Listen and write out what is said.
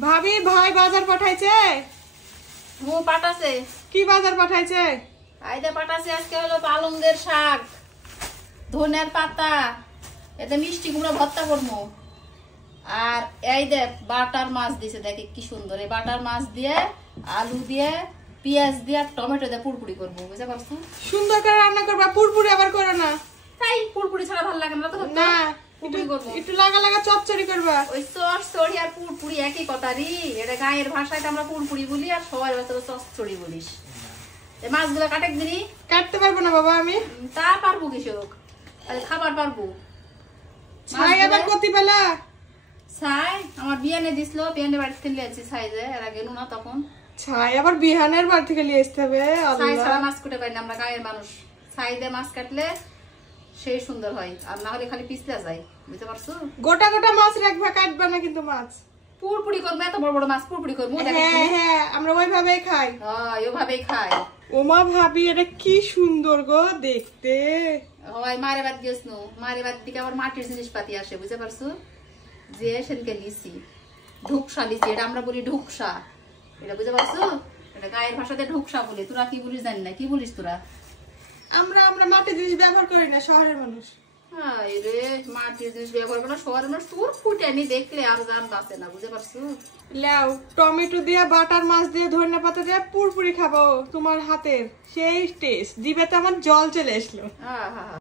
ভাবি ভাই বাজার পাঠাইছে? মু পাঠাছে। কি বাজার পাঠাইছে? আইদে পাঠাছে আজকে হলো পালংদের শাক, ধনের পাতা, এতে মিষ্টি কুমড়া ভর্তা করবো। আর এই দে বাটার মাছ দিছে, দেখে কি সুন্দর। এই বাটার মাছ দিয়ে আলু দিয়ে পেঁয়াজ দিয়ে টমেটো দিয়ে পুরপুরি করবো, বুঝতে পারছো? সুন্দর করে রান্না করবা, পুরপুরি আবার করো না। তাই পুরপুরি ছাড়া ভালো লাগে না তো? না, পুরপুরি করবো। একটু লাগা লাগা চচ্চড়ি করবা। ওই চচ্চড়ি আর পুরপুরি একই কথারি। এটা গায়ের ভাষায় আমরা পুরপুরি বলি, আর সবাই ভাষায় চচ্চড়ি বলিস। এই মাছগুলো কাটে দিনি। কাটতে পারবো না বাবা আমি। তা পারবো কৃষক, খাবার পারবো। ছাই আবার কতি বেলা? ছাই আমার বিয়ানে দিছিল, বিয়ানে বাড়ি থেকে লিয়ে আসছি ছাই যে, এরা গেল না তখন। ছাই আবার বিহানের বাড়ি থেকে নিয়ে আসতে হবে? ছাই ছাড়া মাছ কুটে পারি না আমরা গায়ের মানুষ। ছাই দিয়ে মাছ কাটলে সেই সুন্দর হয়, আর না হলে খালি পিছলে যায়, বুঝতে পারছো? গোটা গোটা মাছ রাখবা, কাটবা না কিন্তু মাছ। পুরপুরি করবো, এত বড় বড় মাছ পুরপুরি করবো। হ্যাঁ হ্যাঁ, আমরা ওইভাবেই খাই। হ্যাঁ ওইভাবেই খাই। ওমা ভাবি এটা কি সুন্দর গো দেখতে। হয় মারে বাদ দিয়েছ, মারে বাদ দিকে আবার মাটির জিনিসপাতি আসে, বুঝতে পারছো? যে সেদিনকে লিসি ঢুকসা লিসি, এটা আমরা বলি ঢুকসা, এটা বুঝতে পারছো? এটা গায়ের ভাষাতে ঢুকসা বলি। তোরা কি বলিস জানি না, কি বলিস তোরা? আমরা মাটির জিনিস ব্যবহার করি না, শহরের মানুষ। হ্যাঁ রে, মাটির জিনিস ব্যবহার করে না শহরের মানুষ। তোর ফুটানি দেখলে আর গান বাঁচে না, বুঝতে পারছো? লাও টমেটো দিয়ে বাটার মাছ দিয়ে ধনে পাতা দিয়ে পুরপুরি খাবো তোমার হাতের, সেই টেস্ট। জিভে তো আমার জল চলে আসলো। হ্যাঁ হ্যাঁ।